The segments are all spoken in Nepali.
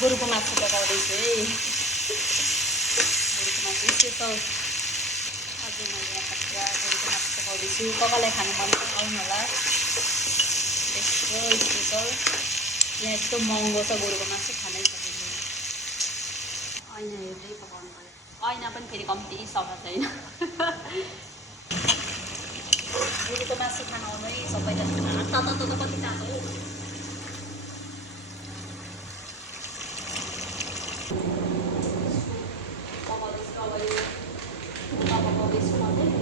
गोरुको मासु पकाउँदैछु है। गोरुको मासु स्पेसल। अझै मैले यहाँ खतरा गोरुको मासु पकाउँदैछु। कपालाई खानु मन छ आउनु होला। यस्तो स्पेसल। यहाँ यस्तो महँगो छ गोरुको मासु खानै सकिँदैन। ऐना हेर्दै पकाउनु पर्यो। ऐना पनि फेरि कम्ती सफा छैन। गोरुको मासु खान आउनु है सबैजना। तातो कति तातो हो। पकाउँदैछु अब यो कुखुरा पकाउँदैछु म चाहिँ।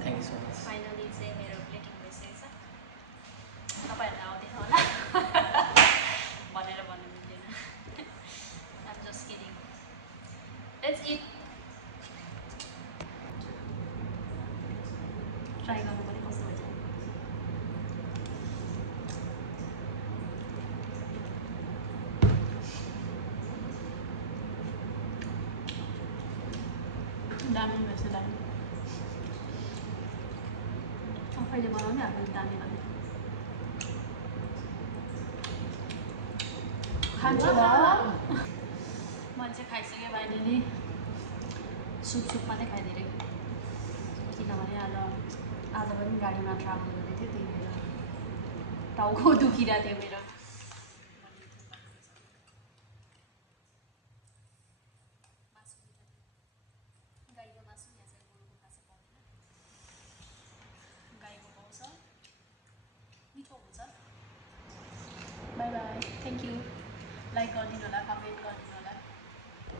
Thank you so much. Finally चाहिँ मेरो प्लेटिङ भइसकेको छ। तपाईँहरूलाई आउँदैन होला भनेर भन्नु मिल्दैन। I'm just kidding. Let's eat. Try गर्नु पनि कस्तो हुन्छ। दामी भएछ दामी। आफैले बनाउने आफैले दामी भन्ने। खान्छु ल। मान्छे खाइसक्यो फाइनली। सुप मात्रै खाइदिएर किनभने आज पनि गाडीमा ट्राभल गर्दै थियो त्यही भएर टाउको दुखिरहेको थियो मेरो। गाईको मासु यहाँ चाहिँ गोरुको खासै पाउँदैन। गाईको पाउँछ, मिठो हुन्छ। By by, thank you. Like गरिदिनु होला।